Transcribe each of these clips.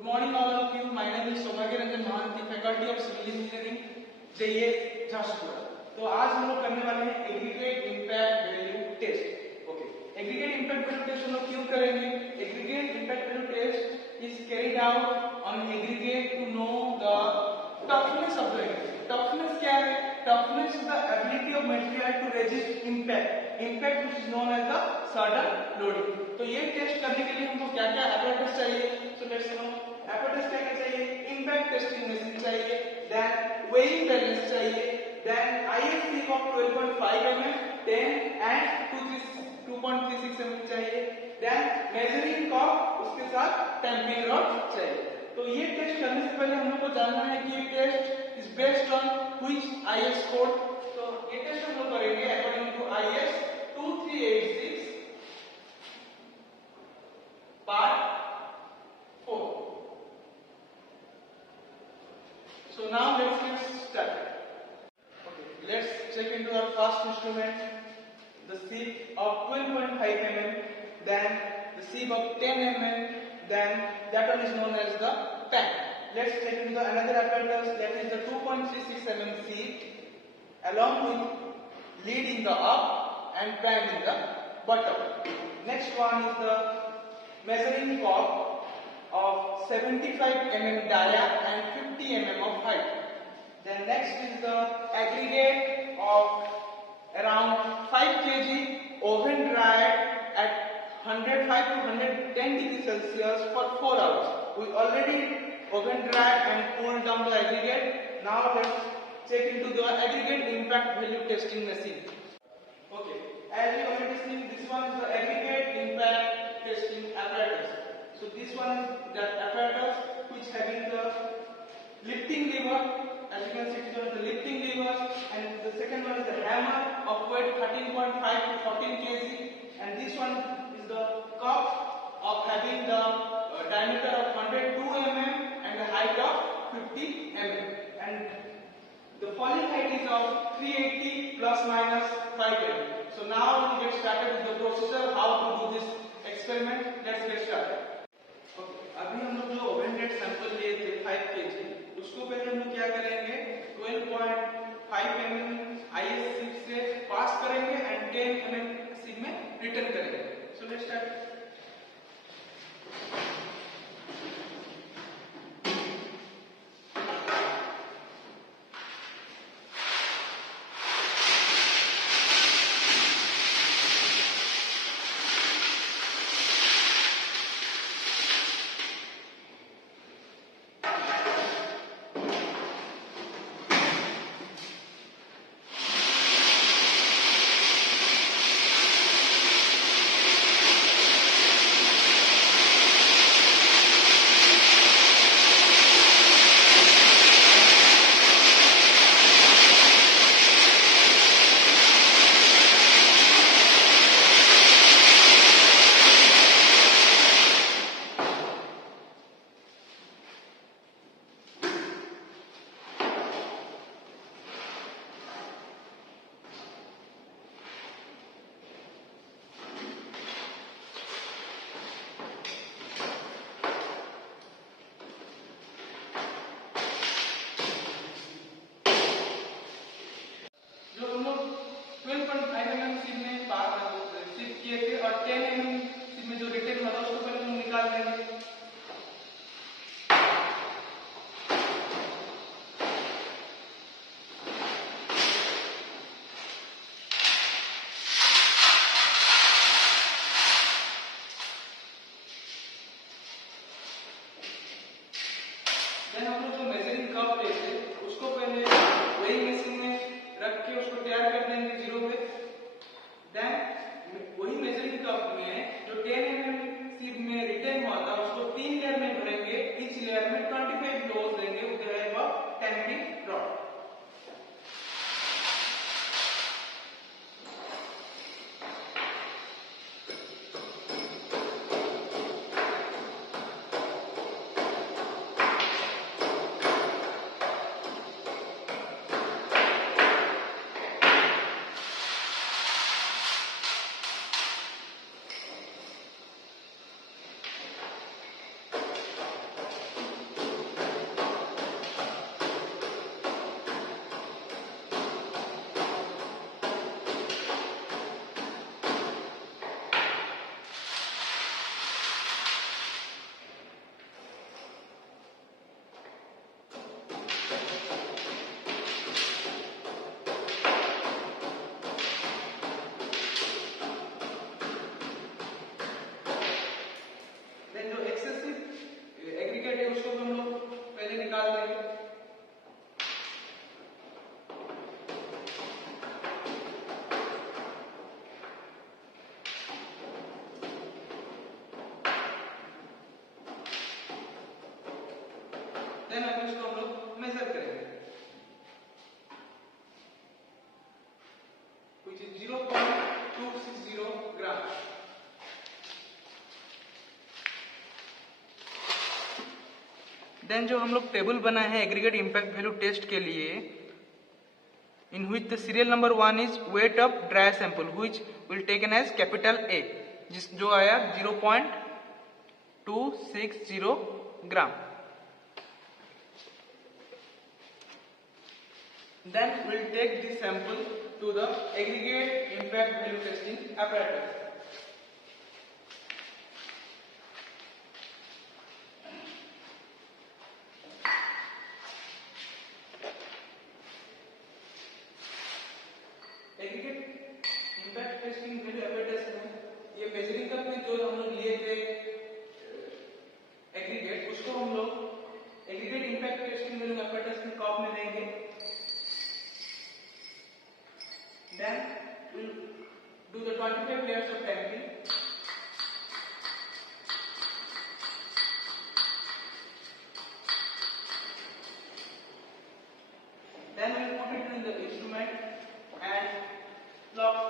Good morning all of you. My name is Soumya Ranjan Mahanti, Faculty of Civil Engineering, JES Jharsuguda. तो आज हम लोग करने वाले हैं aggregate impact value test. Okay, aggregate impact value test हम लोग क्यों करेंगे? Aggregate impact value test is carried out on aggregate to know the toughness of the aggregate. Toughness क्या है? Toughness is the ability of material to resist impact. Impact which is known as the sudden loading. तो ये test करने के लिए हमको क्या क्या एपरेटस चाहिए? सो लेट्स नो एपरेटस क्या क्या चाहिए? इम्पैक्ट टेस्टिंग मशीन चाहिए, देन वेइंग बैलेंस चाहिए, then ISC of 12.5 mm, 10 and 2.36 mm चाहिए, then measuring cup उसके साथ tamping rod चाहिए. तो ये टेस्ट करने से पहले हम लोग को जानना है कि ये test is based on which IS code. तो ये टेस्ट हम लोग करेंगे according to IS 2386 part 4. So now let's get started. Let's check into our first instrument, the sieve of 12.5 mm, then the sieve of 10 mm, then that one is known as the pan. Let's check into another apparatus, that is the 2.36 mm sieve, along with lead in the up and pan in the bottom. Next one is the measuring cock of 75 mm dia and 50 mm of height. Then next is the aggregate of around 5 kg oven dried at 105 to 110 degrees Celsius for 4 hours. We already oven dried and cooled down the aggregate. Now let's check into the aggregate impact value testing machine. Okay, as we already seen, this one is the aggregate impact testing apparatus. So this one is that apparatus which having the lifting lever. As you can see, it is the lifting levers, and the second one is the hammer of weight 13.5 to 14 kg, and this one is the cup of having the diameter of 102 mm and the height of 50 mm, and the falling height is of 380 plus minus 5 mm. So now we get started with the procedure how to do this experiment. Let's get started. Okay, अभी हम लोग जो oven dried sample लिए थे 5 kg, उसको पहले हम लोग क्या करेंगे? 12.5 mm IS सिप से पास करेंगे एंड 10 mm सिप में रिटर्न करेंगे. So let's start. हम लोग जो मेजरिंग कप लेते उसको पहले वेइंग मशीन में रख के उसको तैयार कर देंगे 0 पे. देन वही मेजरिंग कप में जो 10 mm स्लिप में रिटेन हुआ था उसको 3 लेयर में भरेंगे. ईच लेयर में 25 लोज देंगे with the help of tamping rod. Measure करेंगे, which is 0.260 ग्राम। देन जो हम लोग टेबल बनाए हैं एग्रीगेट इम्पैक्ट वैल्यू टेस्ट के लिए, in which the serial number 1 is weight of dry sample which will taken as capital A, जिस जो आया 0.260 ग्राम। Then we'll take this sample to the aggregate impact value testing apparatus. Aggregate impact testing value apparatus में ये measuring cup में जो हम लोग लिए थे एग्रीगेट, उसको हम लोग aggregate impact testing value apparatus में कप में देंगे। Then we'll do the 25 layers of tamping. Then we'll put it in the instrument and lock it.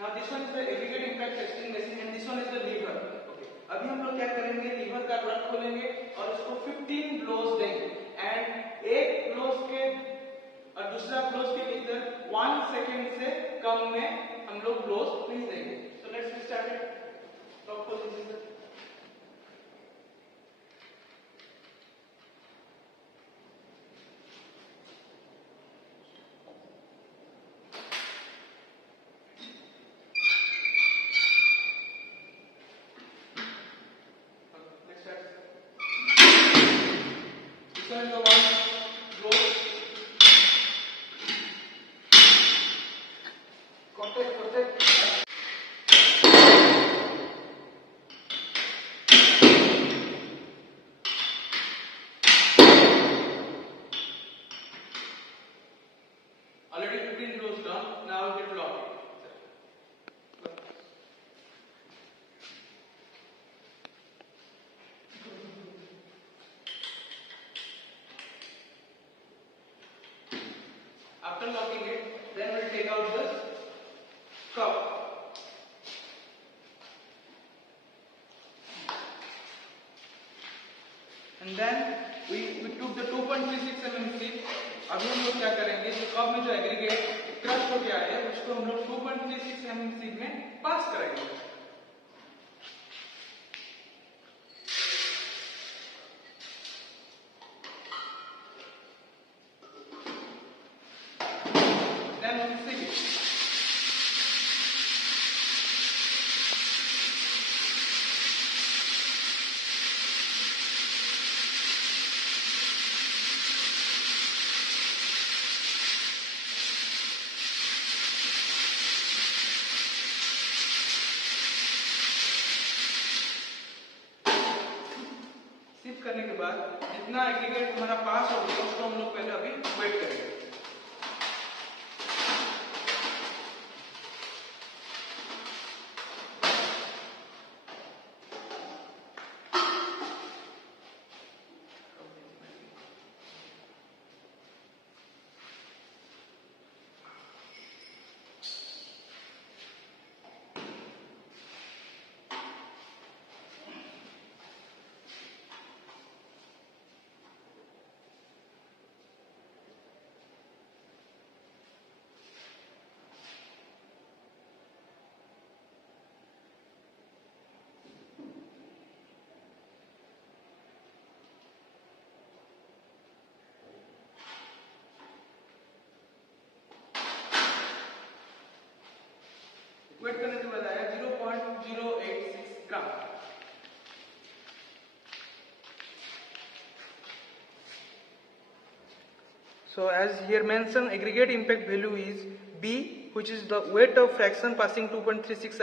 Now this one is the aggregate impact testing machine and this one is the lever. Okay. अभी हम लोग क्या करेंगे, liver का rod खोलेंगे और उसको 15 blows देंगे एंड एक ब्लोज के और दूसरा ब्लोज के भीतर 1 सेकेंड से कम में हम लोग ब्लोज नहीं देंगे। So let's get started. Top position. Already 15 rows done. Now we can lock it. After locking it, then we'll take out this cup. And then we took the 2.36 mm sieve. अभी हम लोग क्या करेंगे, जो cup में जो aggregate crush हो गया है उसको हम लोग 2.36 mm sieve में पास करेंगे। Then we'll sieve it. SIP करने के बाद जितना एग्रीगेट हमारा पास हो गया उसको हम लोग पहले अभी वेट करेंगे। वेट करने के बाद आया 0.086 ग्राम। So as here mentioned, aggregate impact value is B, which is the weight of fraction passing 2.36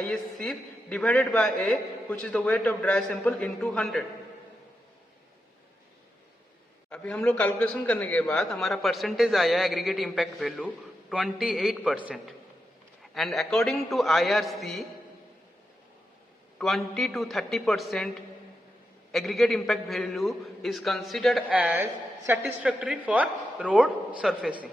IS sieve divided by A, which is the weight of dry sample into 100. अभी हम लोग calculation करने के बाद हमारा परसेंटेज आया aggregate impact value 28%, and according to IRC 20 to 30% aggregate impact value is considered as satisfactory for road surfacing.